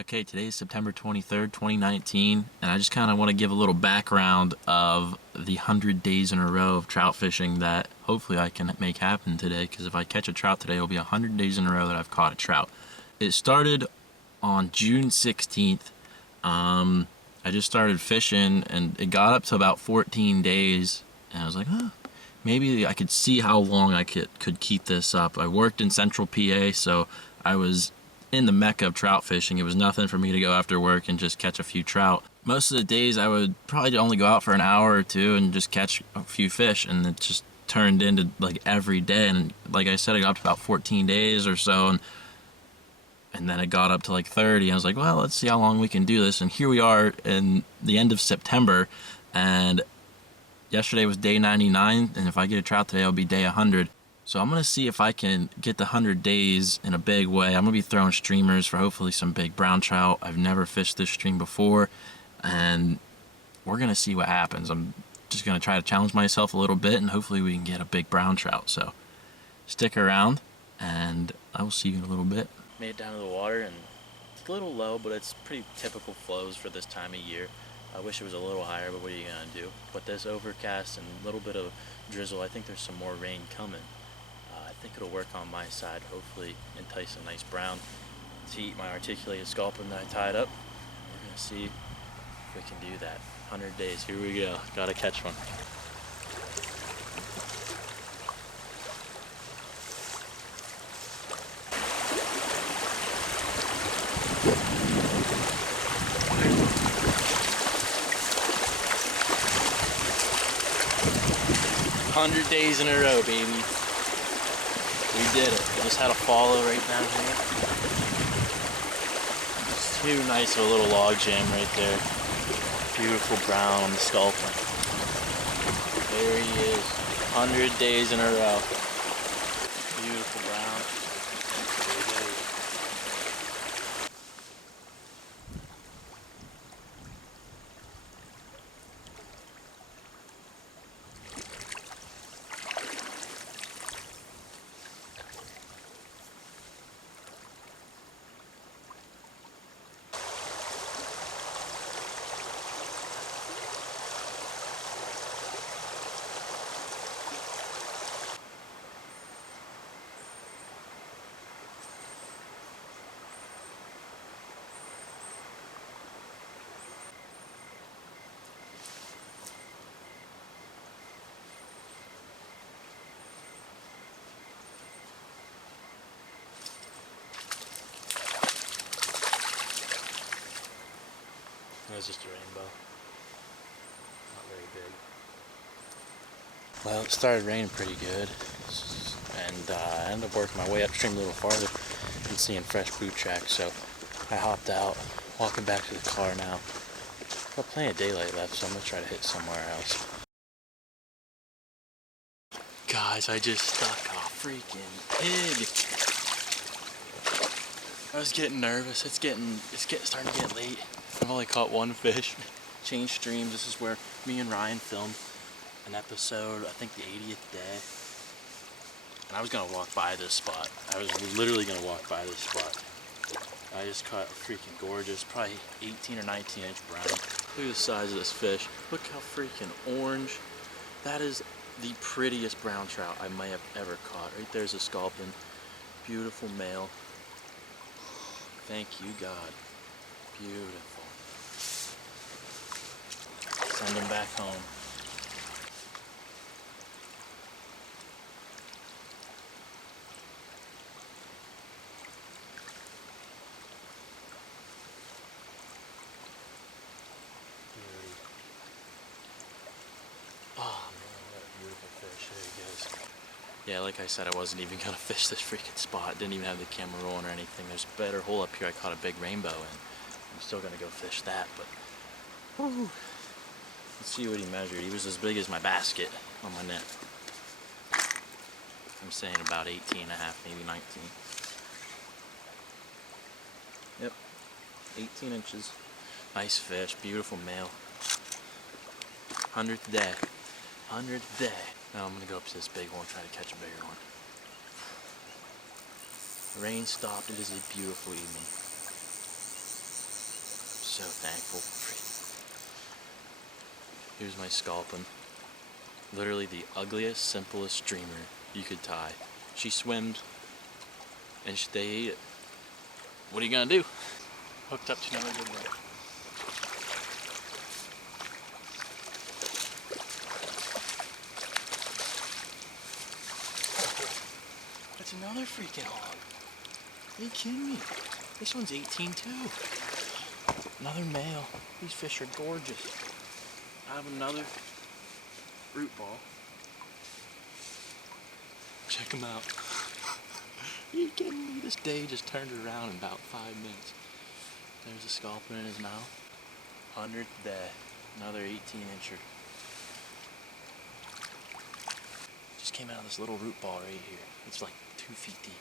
Okay, today is September 23rd, 2019, and I just kind of want to give a little background of the 100 days in a row of trout fishing that hopefully I can make happen today, because if I catch a trout today, it'll be 100 days in a row that I've caught a trout. It started on June 16th. I just started fishing, and it got up to about 14 days, and I was like, maybe I could see how long I could keep this up. I worked in Central PA, so I was in the mecca of trout fishing. It was nothing for me to go after work and just catch a few trout. Most of the days I would probably only go out for an hour or two and just catch a few fish, and it just turned into like every day. And like I said, I got up to about 14 days or so, and then it got up to like 30. I was like, well, let's see how long we can do this. And here we are in the end of September, and yesterday was day 99, and if I get a trout today, it'll be day 100. So I'm going to see if I can get the 100 days in a big way. I'm going to be throwing streamers for hopefully some big brown trout. I've never fished this stream before, and we're going to see what happens. I'm just going to try to challenge myself a little bit, and hopefully we can get a big brown trout. So stick around, and I will see you in a little bit. Made it down to the water, and it's a little low, but it's pretty typical flows for this time of year. I wish it was a little higher, but what are you going to do? With this overcast and a little bit of drizzle, I think there's some more rain coming. I think it'll work on my side, hopefully entice a nice brown to eat my articulated sculpin that I tied up. We're going to see if we can do that. 100 days, here we go. Gotta catch one. "100 days in a row, baby." We did it. We just had a follow right down here. It's too nice of a little log jam right there. Beautiful brown on the sculpin. There he is. 100 days in a row. Beautiful brown. There he goes. That's just a rainbow. Not very big. Well, it started raining pretty good, and I ended up working my way upstream a little farther and seeing fresh boot tracks, so I hopped out, walking back to the car now. Got plenty of daylight left, so I'm going to try to hit somewhere else. Guys, I just stuck a freaking pig. I was getting nervous. It's starting to get late. I've only caught one fish. Changed streams. This is where me and Ryan filmed an episode, I think the 80th day. And I was gonna walk by this spot. I was literally gonna walk by this spot. I just caught a freaking gorgeous, probably 18 or 19 inch brown. Look at the size of this fish. Look how freaking orange. That is the prettiest brown trout I might have ever caught. Right there's a sculpin. Beautiful male. Thank you, God. Beautiful. Send him back home. Beauty. Oh man, what a beautiful fish. There he goes. Yeah, like I said, I wasn't even gonna fish this freaking spot. Didn't even have the camera rolling or anything. There's a better hole up here. I caught a big rainbow, and I'm still gonna go fish that, but whew. Let's see what he measured. He was as big as my basket on my net. I'm saying about 18 and a half, maybe 19. Yep, 18 inches. Nice fish, beautiful male. 100th day. 100th day. Now I'm gonna go up to this big one, try to catch a bigger one. The rain stopped. It is a beautiful evening. so thankful. Here's my sculpin. Literally the ugliest, simplest streamer you could tie. She swimmed and they ate it. What are you gonna do? Hooked up to another good one. That's another freaking hog. Are you kidding me? This one's 18 too. Another male. These fish are gorgeous. I have another root ball. Check them out. Are you kidding me? This day just turned around in about 5 minutes. There's a sculpin in his mouth. 100th day. Another 18-incher. Just came out of this little root ball right here. It's like 2 feet deep.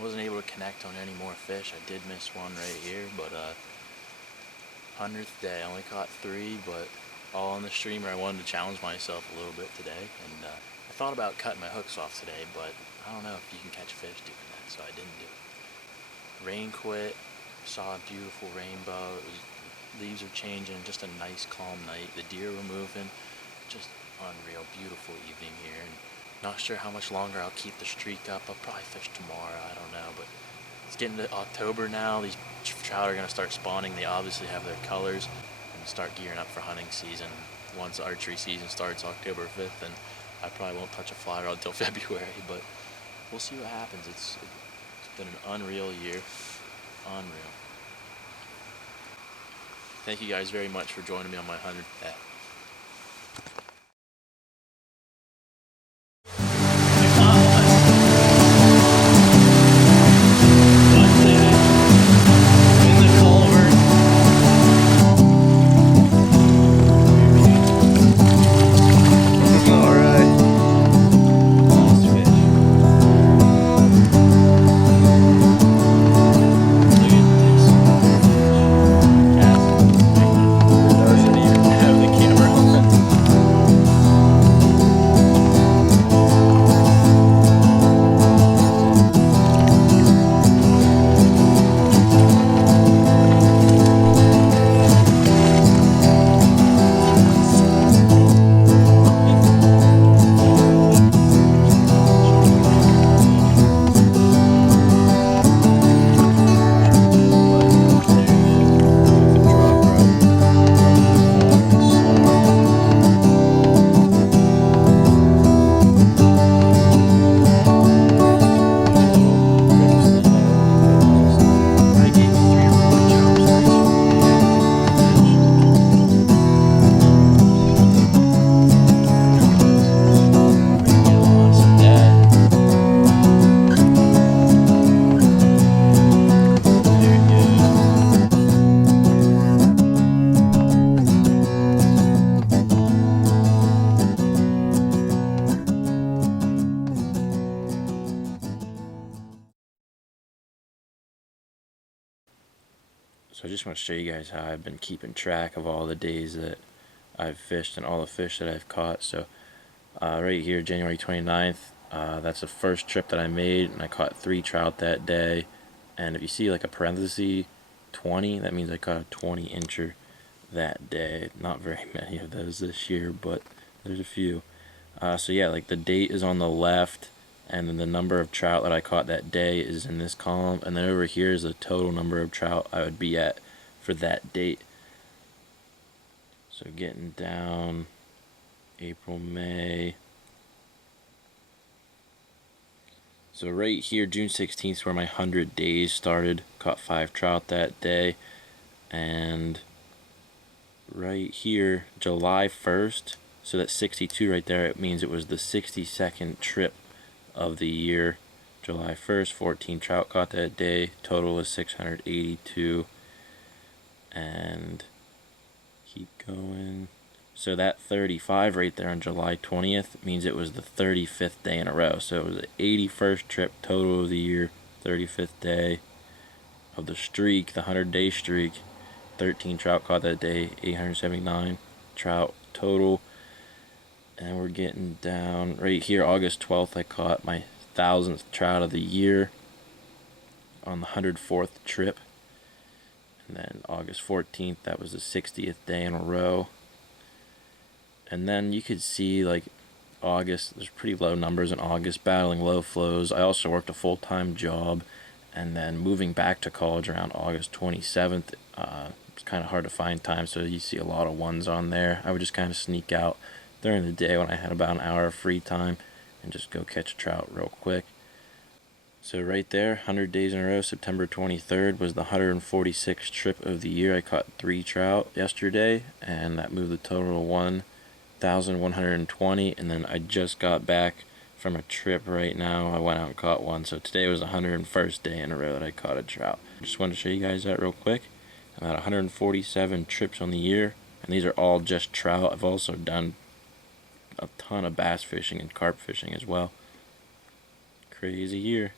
Wasn't able to connect on any more fish. I did miss one right here, but 100th day. I only caught 3, but all on the streamer. I wanted to challenge myself a little bit today, and I thought about cutting my hooks off today, but I don't know if you can catch fish doing that, so I didn't do it. Rain quit. Saw a beautiful rainbow. Leaves are changing. Just a nice calm night. The deer were moving. Just unreal, beautiful evening here. And not sure how much longer I'll keep the streak up. I'll probably fish tomorrow, I don't know, but it's getting to October now. These trout are going to start spawning. They obviously have their colors and start gearing up for hunting season. Once archery season starts October 5th, then I probably won't touch a fly rod until February, but we'll see what happens. It's been an unreal year. Unreal. Thank you guys very much for joining me on my 100th day. So I just want to show you guys how I've been keeping track of all the days that I've fished and all the fish that I've caught. So right here, January 29th, that's the first trip that I made, and I caught 3 trout that day. And if you see like a parenthesis 20, that means I caught a 20-incher that day. Not very many of those this year, but there's a few. So yeah, like the date is on the left, and then the number of trout that I caught that day is in this column, and then over here is the total number of trout I would be at for that date. So getting down April, May. So right here, June 16th is where my 100 days started. Caught 5 trout that day. And right here, July 1st, so that's 62 right there. It means it was the 62nd trip of the year. July 1st, 14 trout caught that day. Total was 682. And keep going. So that 35 right there on July 20th means it was the 35th day in a row. So it was the 81st trip total of the year, 35th day of the streak, the 100-day streak. 13 trout caught that day, 879 trout total. And we're getting down right here. August 12th, I caught my 1,000th trout of the year on the 104th trip. And then August 14th, that was the 60th day in a row. And then you could see like August, there's pretty low numbers in August, battling low flows. I also worked a full-time job, and then moving back to college around August 27th, it's kind of hard to find time, so you see a lot of ones on there. I would just kind of sneak out during the day when I had about an hour of free time and just go catch a trout real quick. So right there, 100 days in a row, September 23rd was the 146th trip of the year. I caught 3 trout yesterday, and that moved the total to 1,120. And then I just got back from a trip right now. I went out and caught one. So today was the 101st day in a row that I caught a trout. Just wanted to show you guys that real quick. I'm at 147 trips on the year, and these are all just trout. I've also done a ton of bass fishing and carp fishing as well. Crazy year.